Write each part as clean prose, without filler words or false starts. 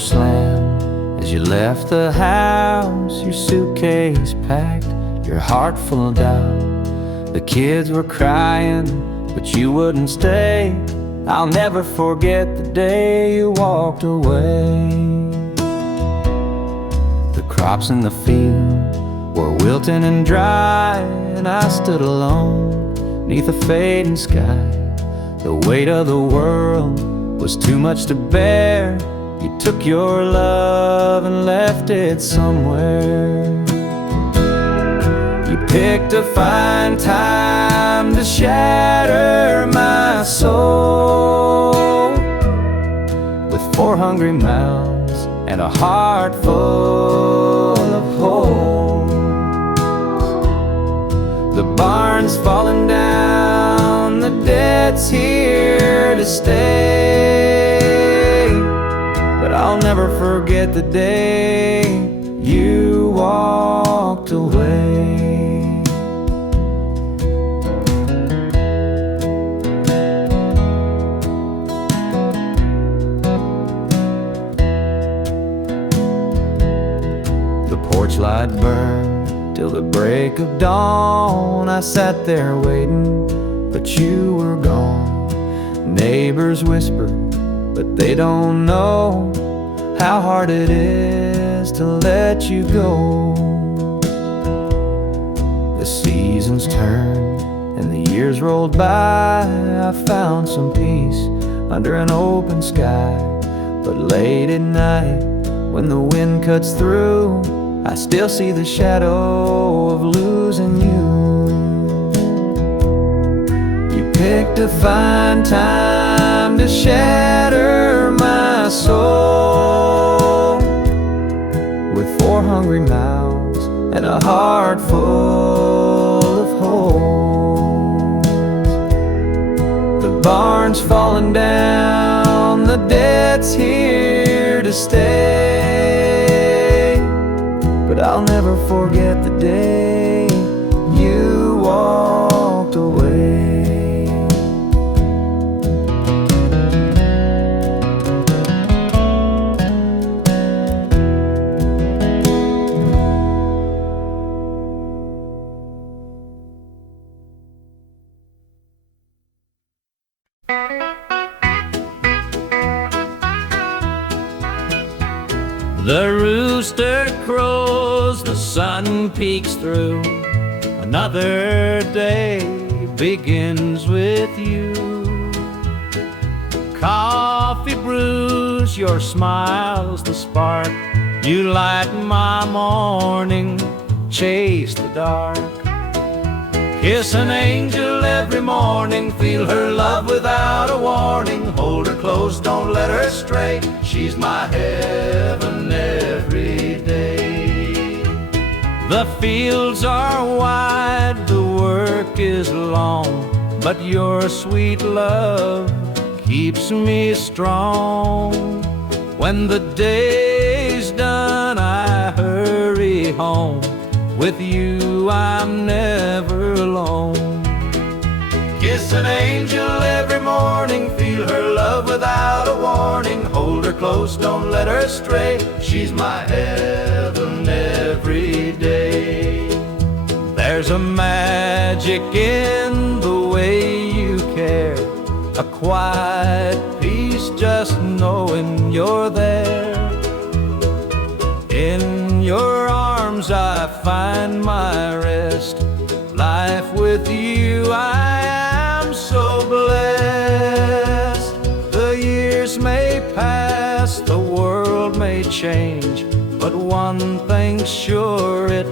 slam as you left the house, your suitcase packed, your heart full of doubt. The kids were crying, but you wouldn't stay. I'll never forget the day you walked away. The crops in the field were wilting and dry, and I stood alone neath a fading sky. The weight of the world was too much to bear. You took your love and left it somewhere. You picked a fine time to shatter my soul with 4 hungry mouths and a heart full of holes. The barn's falling down, the debt's here to stay, but I'll never forget the day you walked away. The porch light burned till the break of dawn. I sat there waiting, but you were gone. Neighbors whispered, but they don't know how hard it is to let you go. The seasons turned and the years rolled by. I found some peace under an open sky, but late at night when the wind cuts through, I still see the shadow of losing you. You picked a fine time to shatter my soul with 4 hungry mouths and a heart full of holes. The barn's falling down, the debt's here to stay, but I'll never forget the day you walked away. The rooster crows, the sun peeks through. Another day begins with you. Coffee brews, your smile's the spark. You light my morning, chase the dark. Kiss an angel every morning, feel her love without a warning. Hold her close, don't let her stray, she's my heaven every day. The fields are wide, the work is long, but your sweet love keeps me strong. When the day's done, I hurry home. With you I'm never alone. Kiss an angel every morning, feel her love without a warning. Hold her close, don't let her stray, she's my heaven every day. There's a magic in the way you care, a quiet peace just knowing you're there. In your arms I find my rest. Life with you I am so blessed. The years may pass, the world may change, but one thing's sure, it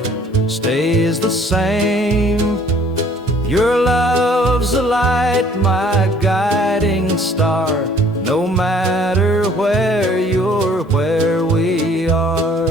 stays the same. Your love's a light, my guiding star. No matter where you're, where we are.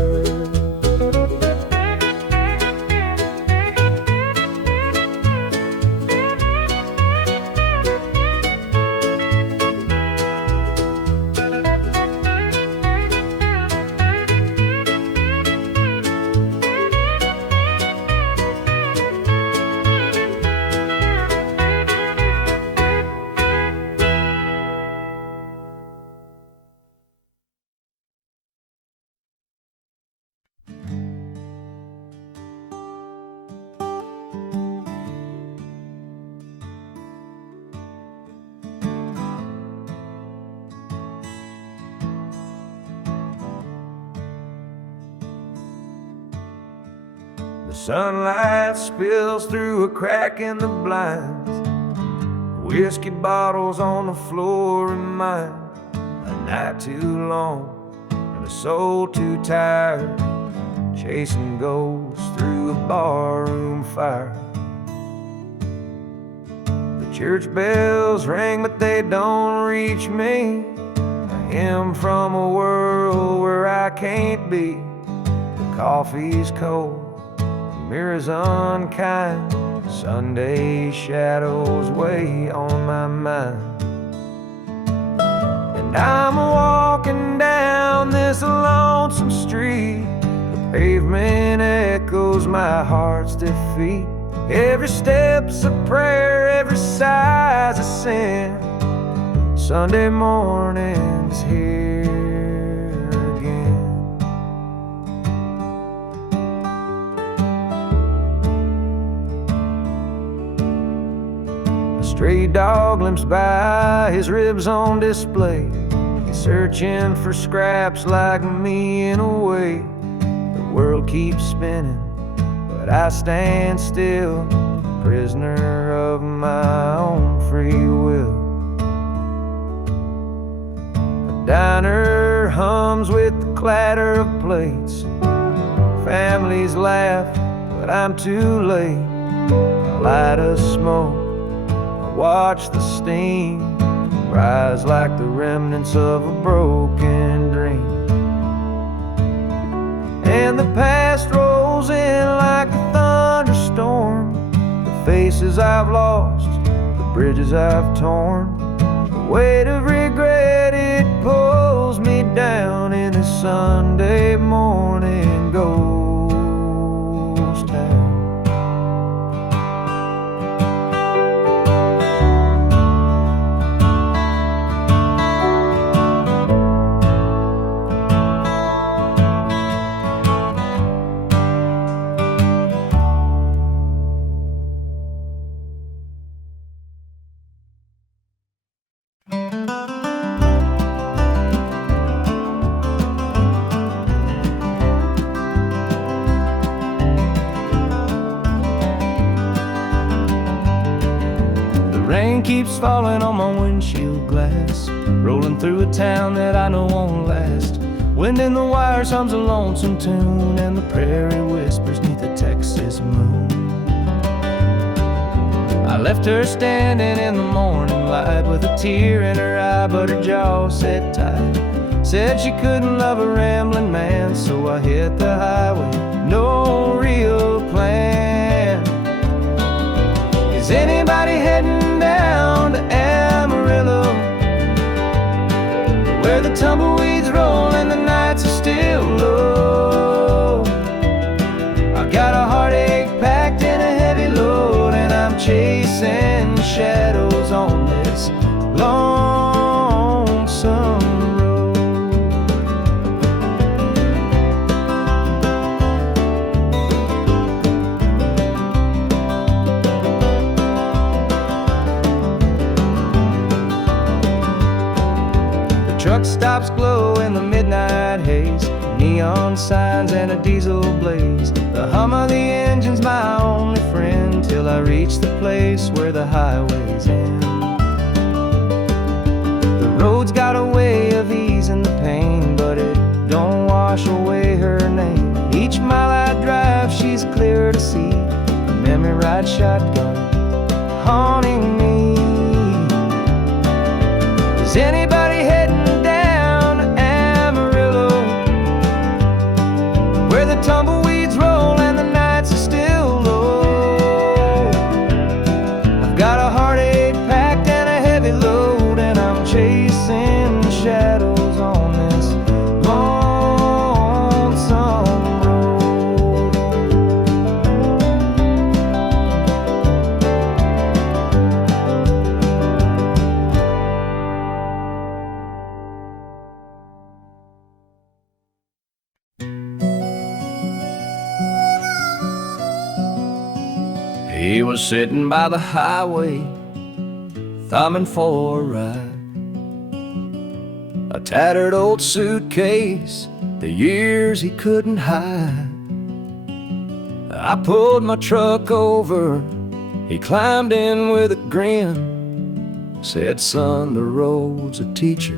Sunlight spills through a crack in the blinds. Whiskey bottles on the floor remind a night too long and a soul too tired, chasing ghosts through a barroom fire. The church bells ring, but they don't reach me. A hymn from a world where I can't be. The coffee's cold, mirrors unkind, Sunday shadows weigh on my mind. And I'm walking down this lonesome street. The pavement echoes my heart's defeat. Every step's a prayer, every sigh's a sin. Sunday morning's here again. A stray dog limps by, his ribs on display. He's searching for scraps like me in a way. The world keeps spinning, but I stand still, prisoner of my own free will. The diner hums with the clatter of plates. Families laugh, but I'm too late. I light a smoke, I watch the steam rise like the remnants of a broken dream. And the past rolls in like a thunderstorm. The faces I've lost, the bridges I've torn. The weight of regret, it pulls me down in a Sunday morning ghost town. Rain keeps falling on my windshield glass, rolling through a town that I know won't last. Wind in the wires hums a lonesome tune, and the prairie whispers 'neath the Texas moon. I left her standing in the morning light with a tear in her eye, but her jaw set tight. Said she couldn't love a rambling man, so I hit the highway, no real plan. Is anybody heading down to Amarillo, where the tumbleweeds roll and the nights are still low? I got a heartache packed in a heavy load, and I'm chasing shadows on this lonesome road. The truck stops glow in the midnight haze, neon signs and a diesel blaze. The hum of the engine's my only friend, till I reach the place where the highways end. The road's got a way of easing the pain, but it don't wash away her name. Each mile I drive, she's clear to see, a memory ride shotgun haunting me. Is anybody heading down to Amarillo, where the tumbleweeds roll and the nights are still low? I've got a heartache packed and a heavy load, and I'm chasing shadows on this lonesome road. He was sitting by the highway, thumbing for a ride. A tattered old suitcase, the years he couldn't hide. I pulled my truck over, he climbed in with a grin, said, "Son, the road's a teacher,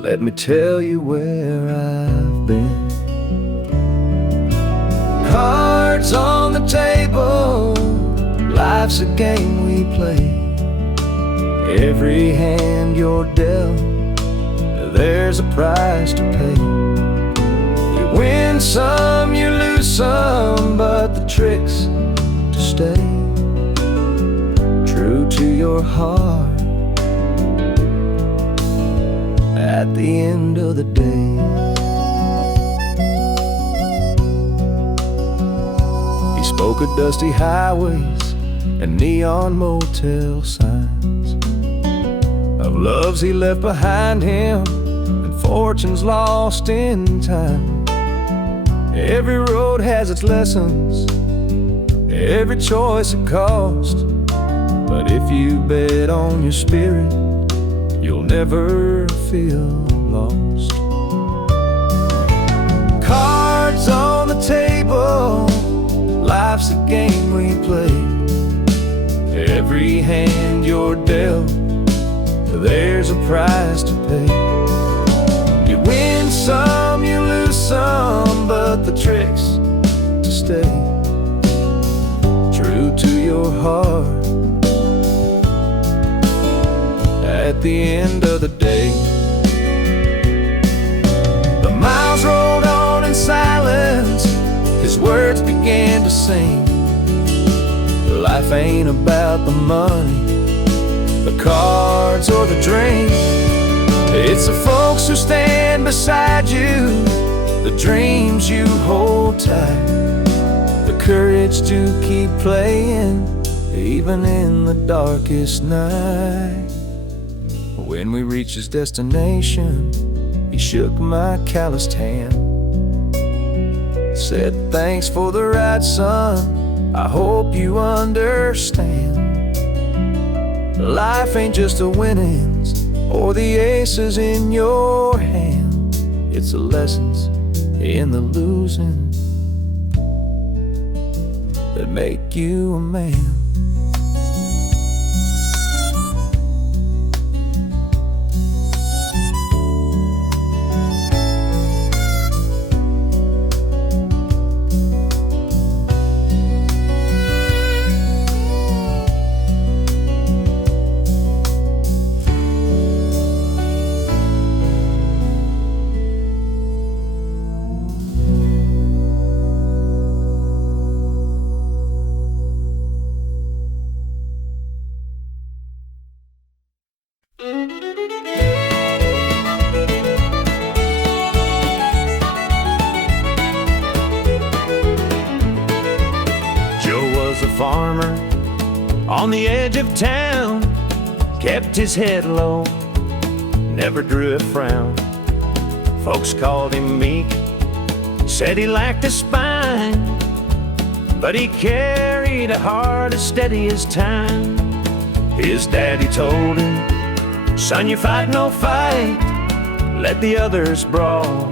let me tell you where I've been." Cards on the table, life's a game we play. Every hand you're dealt, there's a price to pay. You win some, you lose some, but the trick's to stay true to your heart at the end of the day. He spoke of dusty highways and neon motel signs, of loves he left behind him and fortunes lost in time. Every road has its lessons, every choice a cost, but if you bet on your spirit, you'll never feel lost. Cards on the table, life's a game we play. Every hand you're dealt, there's a price to pay. You win some, you lose some, but the trick's to stay true to your heart at the end of the day. The miles rolled on in silence, his words began to sing. Life ain't about the money, the cards or the drink. It's the folks who stand beside you, the dreams you hold tight, the courage to keep playing even in the darkest night. When we reached his destination, he shook my calloused hand, said, "Thanks for the ride, son, I hope you understand. Life ain't just the winnings or the aces in your hand, it's the lessons in the losing that make you a man." Farmer on the edge of town, kept his head low, never drew a frown. Folks called him meek, said he lacked a spine, but he carried a heart as steady as time. His daddy told him, "Son, you fight no fight, let the others brawl,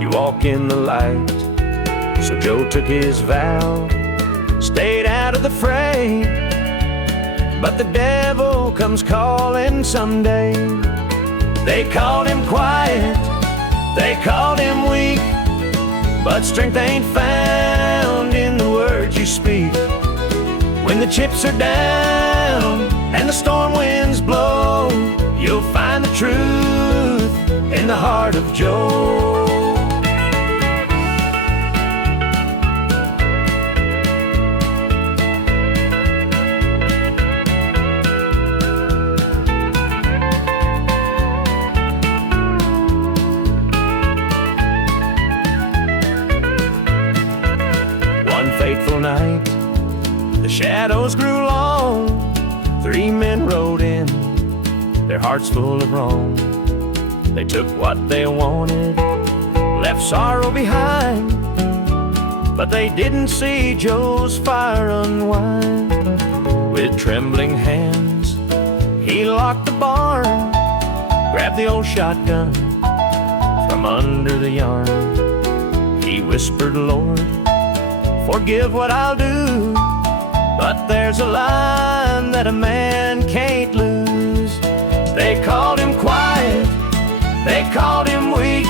you walk in the light." So Joe took his vow, stayed out of the fray, but the devil comes calling someday. They called him quiet, they called him weak, but strength ain't found in the words you speak. When the chips are down and the storm winds blow, you'll find the truth in the heart of Joe. Fateful night, the shadows grew long. 3 men rode in, their hearts full of wrong. They took what they wanted, left sorrow behind, but they didn't see Joe's fire unwind. With trembling hands, he locked the barn, grabbed the old shotgun from under the yarn. He whispered, "Lord, forgive what I'll do. But there's a line that a man can't lose. They called him quiet, they called him weak,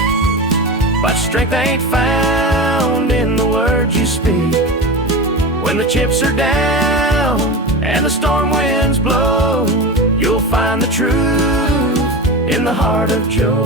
but strength ain't found in the words you speak. When the chips are down and the storm winds blow, you'll find the truth in the heart of Joe.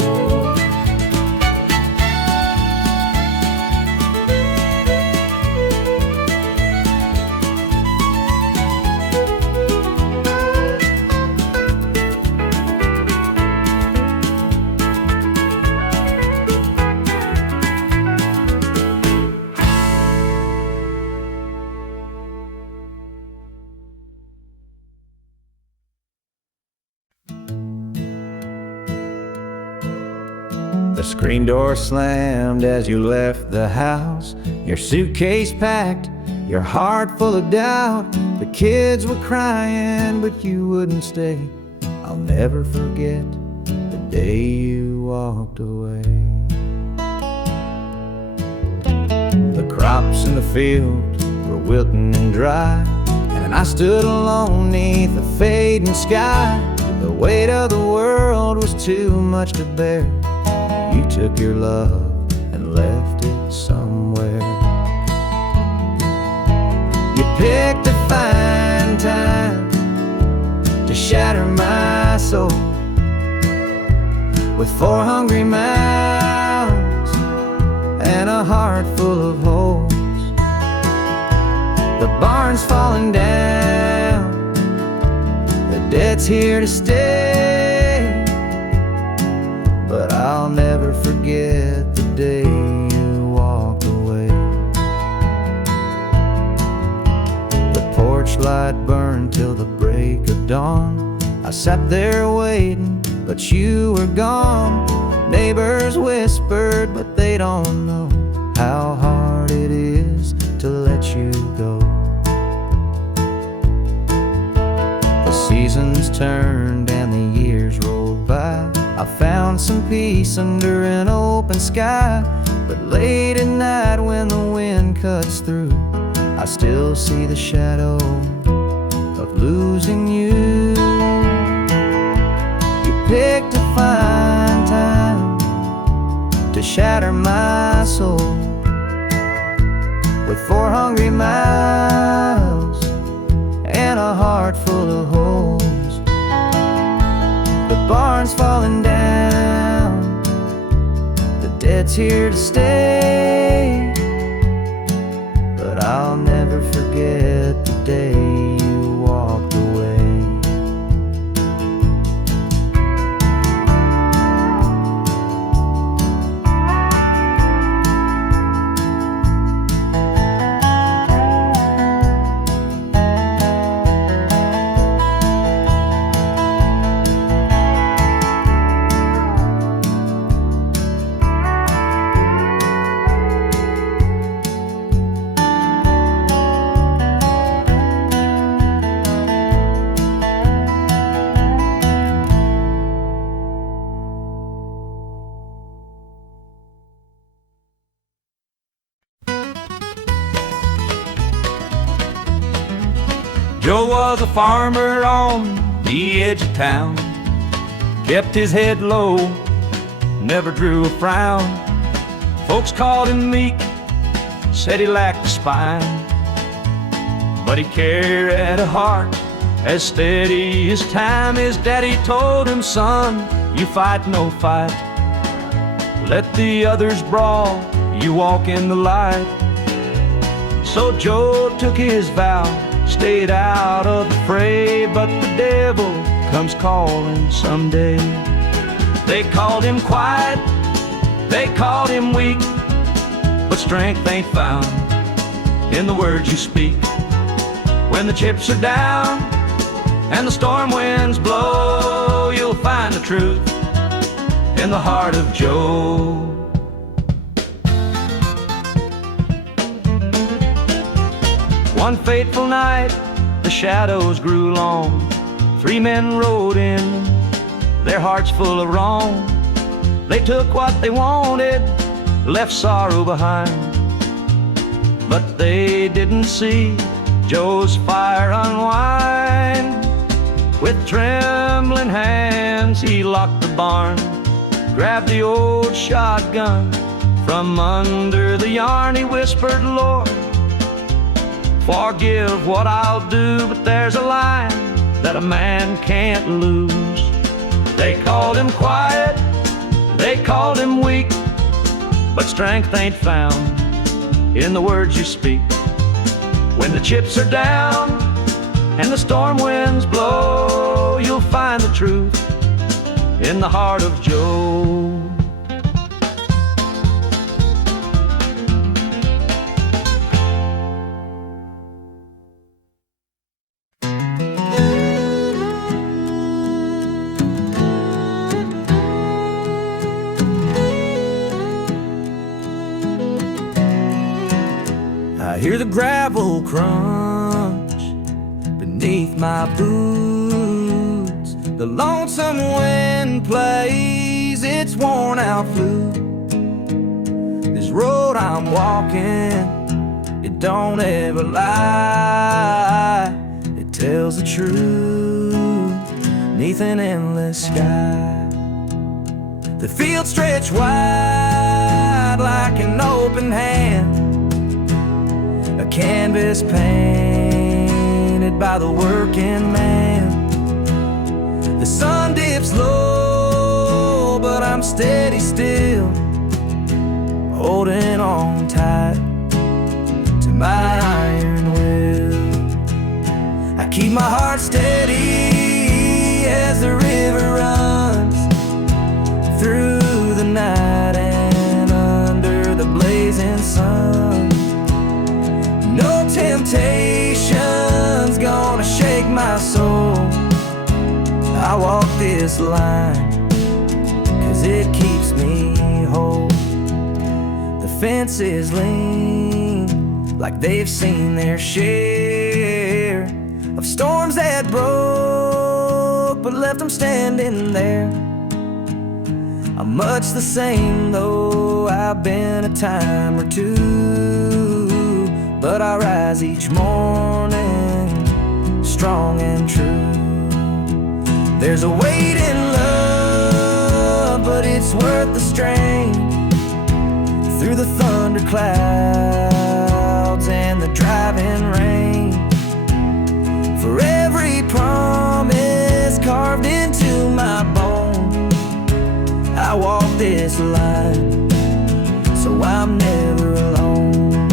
The screen door slammed as you left the house, your suitcase packed, your heart full of doubt. The kids were crying, but you wouldn't stay. I'll never forget the day you walked away. The crops in the field were wilting and dry, and I stood alone neath the fading sky. The weight of the world was too much to bear. You took your love and left it somewhere. You picked a fine time to shatter my soul with 4 hungry mouths and a heart full of holes. The barn's falling down, the debt's here to stay, but I'll never forget the day you walked away. The porch light burned till the break of dawn. I sat there waiting, but you were gone. Neighbors whispered, but they don't know how hard it is to let you go. The seasons turned and the years rolled by. I found some peace under an open sky, but late at night when the wind cuts through, I still see the shadow of losing you. You picked a fine time to shatter my soul with 4 hungry mouths and a heart full of holes. The barn's falling down, the debt's here to stay, but I'll never forget the day you walked away. Joe was a farmer on the edge of town, kept his head low, never drew a frown. Folks called him meek, said he lacked a spine, but he carried a heart as steady as time. His daddy told him, son, you fight no fight, let the others brawl, you walk in the light. So Joe took his vow, stayed out of the fray, but the devil comes calling someday. They called him quiet, they called him weak, but strength ain't found in the words you speak. When the chips are down and the storm winds blow, you'll find the truth in the heart of Joe. One fateful night, the shadows grew long. 3 men rode in, their hearts full of wrong. They took what they wanted, left sorrow behind. but they didn't see Joe's fire unwind. With trembling hands he locked the barn, grabbed the old shotgun from under the yarn. He whispered, Lord, forgive what I'll do, but there's a line that a man can't lose. They called him quiet, they called him weak, but strength ain't found in the words you speak. When the chips are down and the storm winds blow, you'll find the truth in the heart of Joe. I hear the gravel crunch beneath my boots. The lonesome wind plays its worn out flute. This road I'm walking, it don't ever lie. It tells the truth neath an endless sky. The fields stretch wide like an open hand, a canvas painted by the working man. The sun dips low, but I'm steady still, holding on tight to my iron will. I keep my heart steady as the river runs through the night and under the blazing sun. No temptation's gonna shake my soul. I walk this line 'cause it keeps me whole. The fences lean like they've seen their share of storms that broke but left them standing there. I'm much the same though I've been a time or two, but I rise each morning strong and true. There's a weight in love, but it's worth the strain. Through the thunder clouds and the driving rain, for every promise carved into my bone, I walk this line so I'm never alone.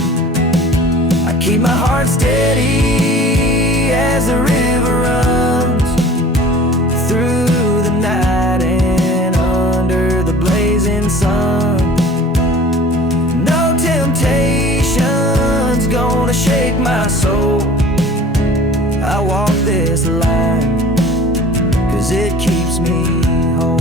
I keep my heart steady as the river runs through the night and under the blazing sun. No temptation's gonna shake my soul. I walk this line 'cause it keeps me whole.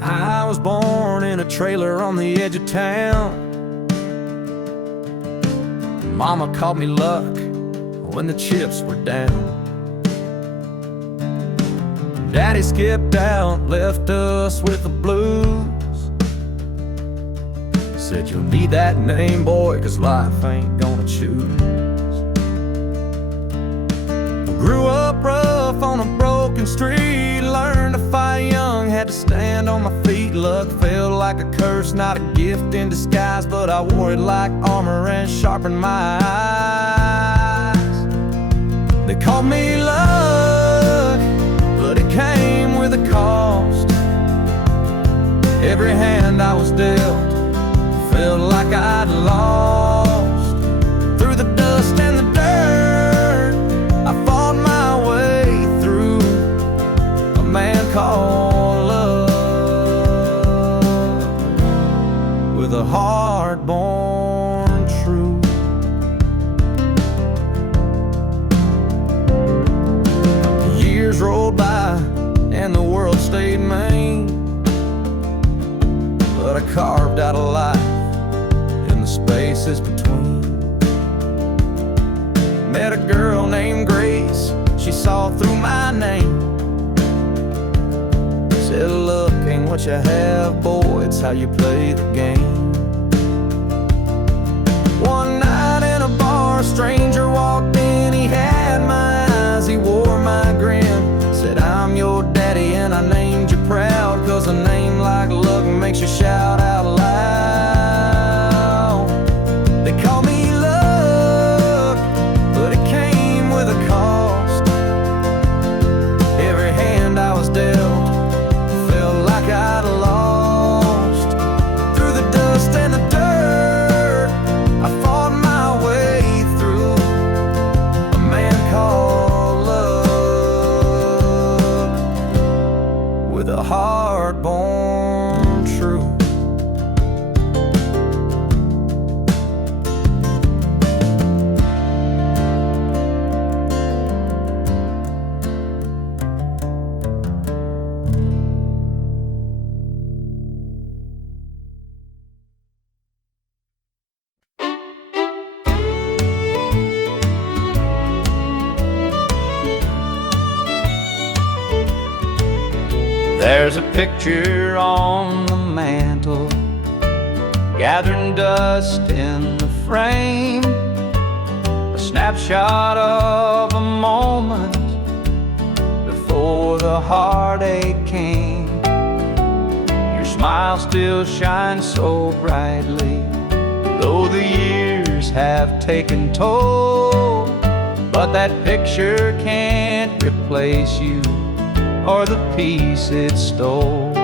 I was born in a trailer on the edge of town. Mama called me luck when the chips were down. Daddy skipped out, left us with the blues. Said you'll need that name, boy, 'cause life ain't gonna choose. Grew up rough on a broken street, learned to fight young, had to stand on my feet. Luck felt like a curse, not a gift in disguise, but I wore it like armor and sharpened my eyes. They called me luck, but it came with a cost. Every hand I was dealt felt like I'd lost. Through the dust and the dirt out of life in the spaces between. Met a girl named Grace, she saw through my name. Said, look, ain't what you have, boy, it's how you play the game. One night in a bar, a stranger walked in, he had my eyes, he wore my grin. Said, I'm your daddy and I named you proud, 'cause a name like Luck makes you shout out loud. They call me Luck, but it came with a cost. Every hand I was dealt felt like I'd lost. Through the dust and the dirt, I fought my way through. A man called Luck, with a heart born true. There's a picture on the mantle, gathering dust in the frame, a snapshot of a moment before the heartache came. Your smile still shines so brightly, though the years have taken toll. But that picture can't replace you or the peace it stole.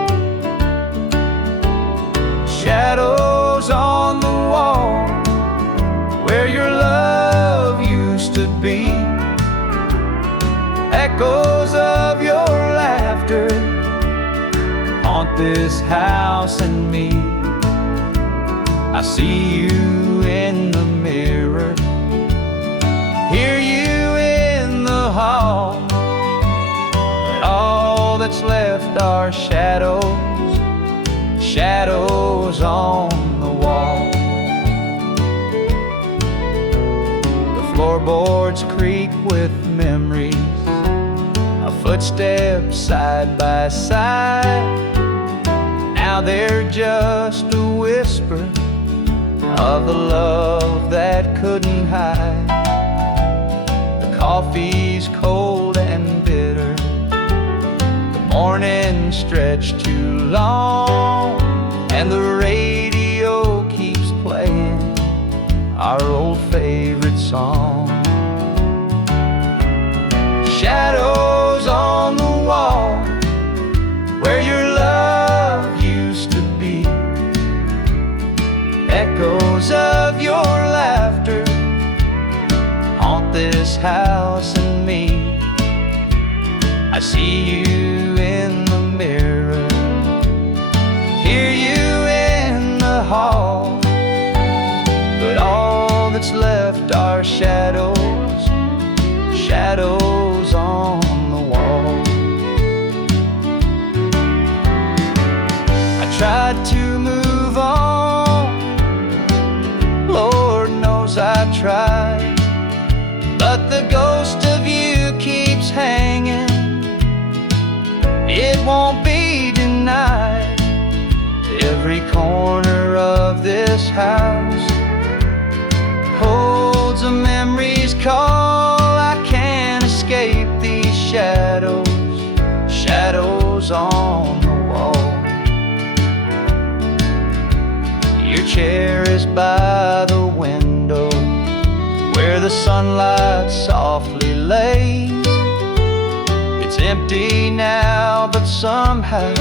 Shadows on the wall where your love used to be, echoes of your laughter haunt this house and me. I see you in the mirror, hear you in the hall. All that's left are shadows, shadows on the wall. The floorboards creak with memories, our footsteps side by side. Now they're just a whisper of the love that couldn't hide. The coffee's cold and bitter, morning stretched too long, and the radio keeps playing our old favorite song. Shadows on the wall where your love used to be, echoes of your laughter haunt this house and me. I see you in the mirror, hear you in the hall. But all that's left are shadows, shadows on the wall. I tried to move on, Lord knows I tried, but the ghost of you keeps hanging. It won't be denied. Every corner of this house holds a memory's call. I can't escape these shadows, shadows on the wall. Your chair is by the window where the sunlight softly lays. It's empty now, but somehow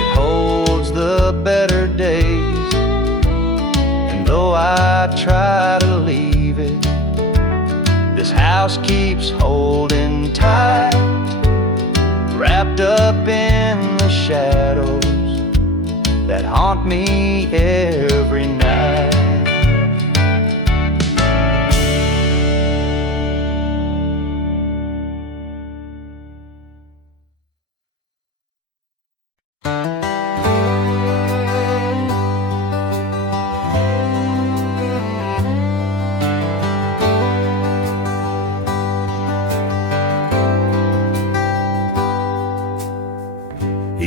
it holds the better days. And though I try to leave it, this house keeps holding tight, wrapped up in the shadows that haunt me every night.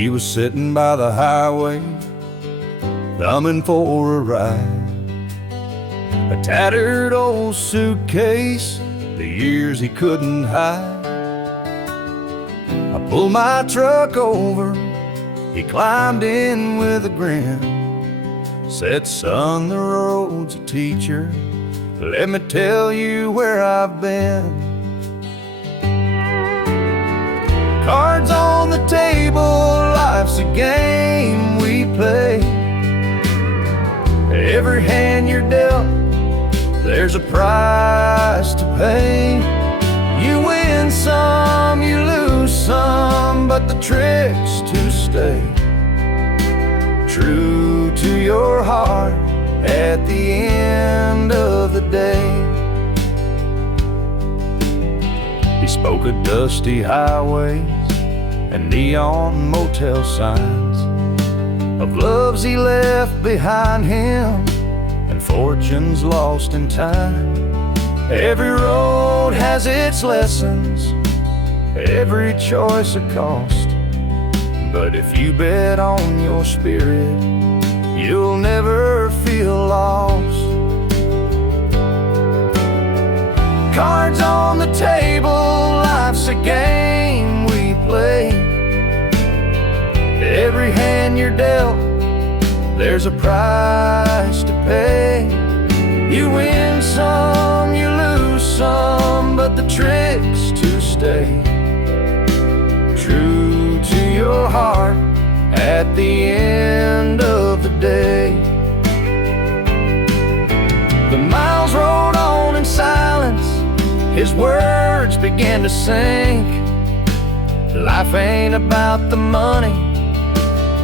He was sitting by the highway, thumbing for a ride. A tattered old suitcase, the years he couldn't hide. I pulled my truck over, he climbed in with a grin. Said, son, the road's a teacher, let me tell you where I've been. Cards on the table, life's a game we play. Every hand you're dealt, there's a price to pay. You win some, you lose some, but the trick's to stay true to your heart at the end of the day. He spoke of dusty highways and neon motel signs, of loves he left behind him and fortunes lost in time. Every road has its lessons, every choice a cost, but if you bet on your spirit, you'll never feel lost. Cards on the table, life's a game we play. Every hand you're dealt, there's a price to pay. You win some, you lose some, but the trick's to stay true to your heart at the end of the day. The miles rolled on in silence, his words began to sink. Life ain't about the money,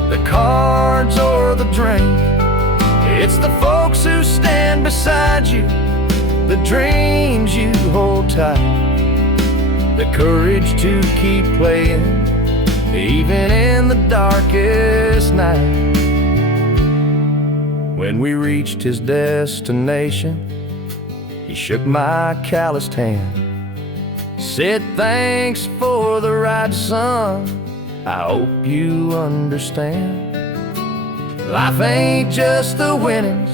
the cards or the drink. It's the folks who stand beside you, the dreams you hold tight, the courage to keep playing even in the darkest night. When we reached his destination, he shook my calloused hand, said, thanks for the ride, son, I hope you understand. Life ain't just the winnings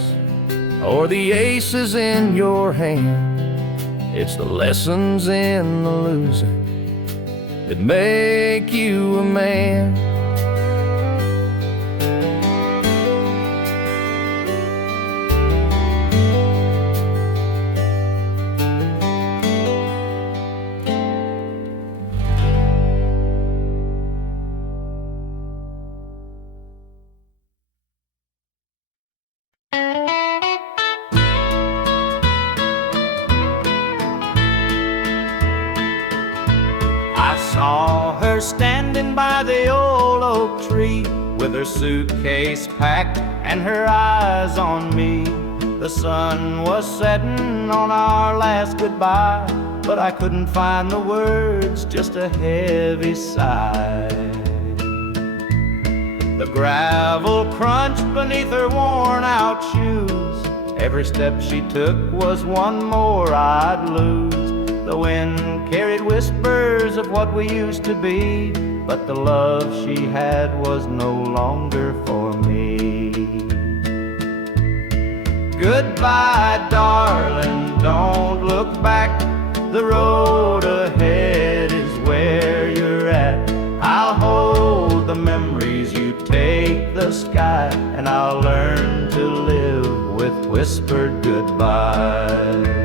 or the aces in your hand, it's the lessons in the losing that make you a man. I saw her standing by the old oak tree, with her suitcase packed and her eyes on me. The sun was setting on our last goodbye, but I couldn't find the words, just a heavy sigh. The gravel crunched beneath her worn out shoes, every step she took was one more I'd lose. The wind carried whispers of what we used to be, but the love she had was no longer for me. Goodbye, darling, don't look back. The road ahead is where you're at. I'll hold the memories, you take the sky, and I'll learn to live with whispered goodbye.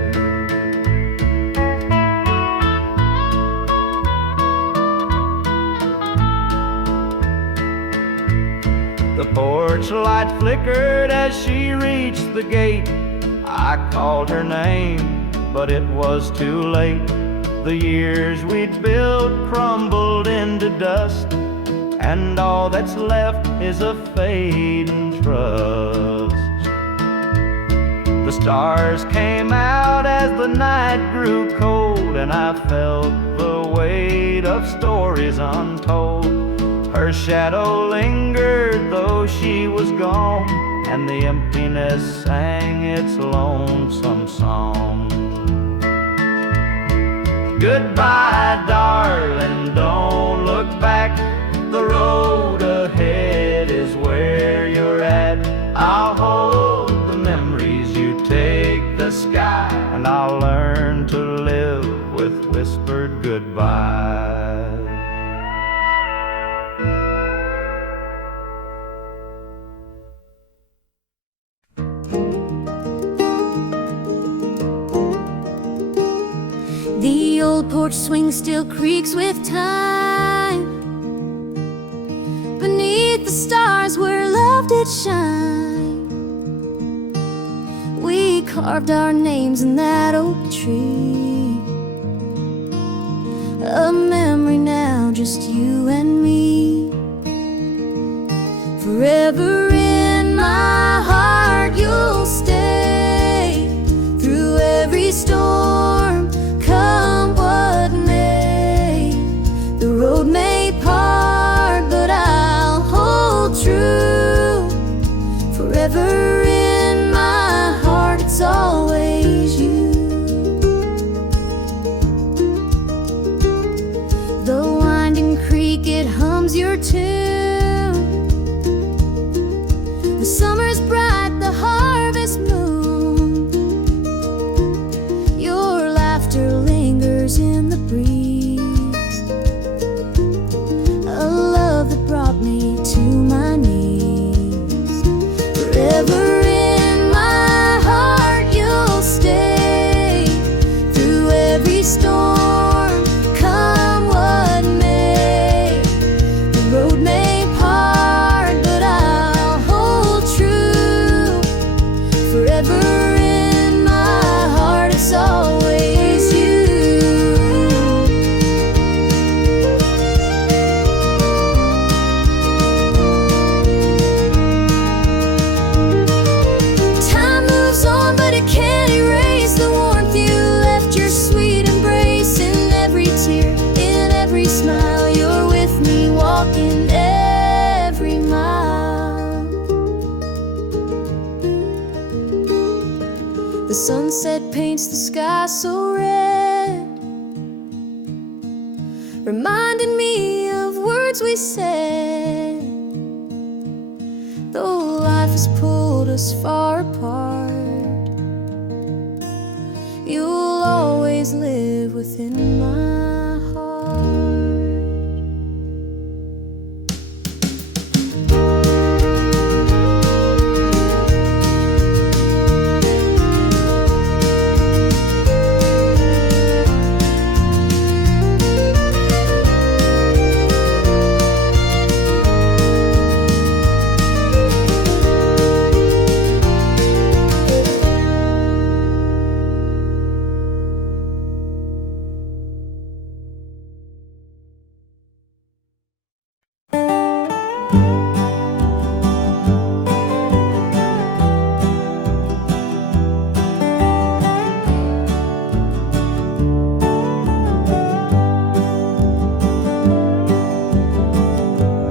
The porch light flickered as she reached the gate. I called her name, but it was too late. The years we'd built crumbled into dust, and all that's left is a fading trust. The stars came out as the night grew cold, and I felt the weight of stories untold. Her shadow lingered though she was gone, and the emptiness sang its lonesome song. Goodbye, darling, don't look back. The road goodbye. The old porch swing still creaks with time. Beneath the stars where love did shine, we carved our names in that oak tree. A memory now, just you and me. Forever in my heart you'll stay, through every storm, come what may. The road may part, but I'll hold true. Forever in my heart, it's always you. The winding creek, it hums your tune. The summer's bright, the harvest moon. Your laughter lingers in the breeze. A love that brought me to my knees. Forever in my heart you'll stay, through every storm, come what may. The road may part, but I'll hold true. Forever in my heart, it's always you. Time moves on, but it can't erase the warmth you left, your sweet embrace. In every tear, in every smile, you're with me, walking every mile. The sunset paints the sky so red, reminding me of words we said. Though life has pulled us far apart, you'll always live within my heart.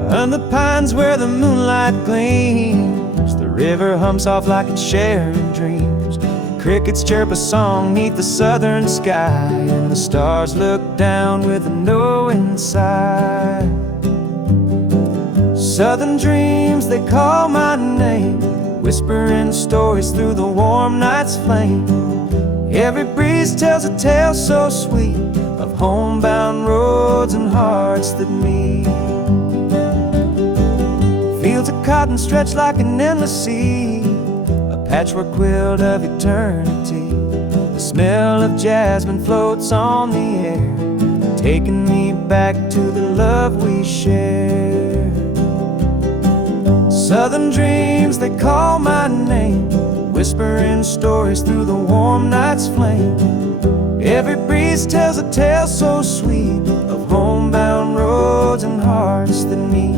And the pines where the moonlight gleams, the river hums soft like it's sharing dreams. Crickets chirp a song neath the southern sky, and the stars look down with a knowing sigh. Southern dreams, they call my name, whispering stories through the warm night's flame. Every breeze tells a tale so sweet of homebound roads and hearts that meet. Fields of cotton stretch like an endless sea, a patchwork quilt of eternity. The smell of jasmine floats on the air, taking me back to the love we shared. Southern dreams, they call my name, whispering stories through the warm night's flame. Every breeze tells a tale so sweet of homebound roads and hearts that meet.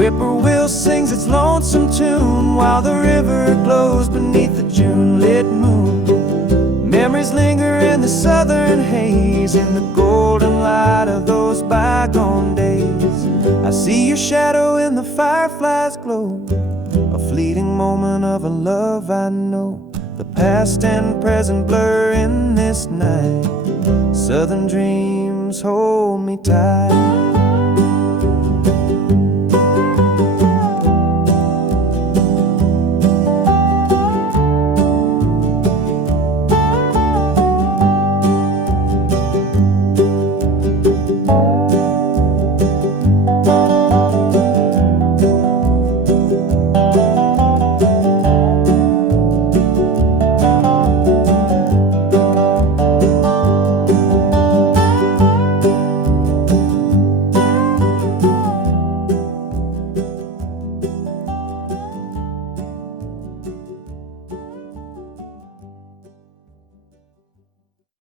Whippoorwill sings its lonesome tune while the river glows beneath the June-lit moon. Memories linger in the southern haze, in the golden light of those bygone days. I see your shadow in the firefly's glow, a fleeting moment of a love I know. The past and present blur in this night. Southern dreams hold me tight.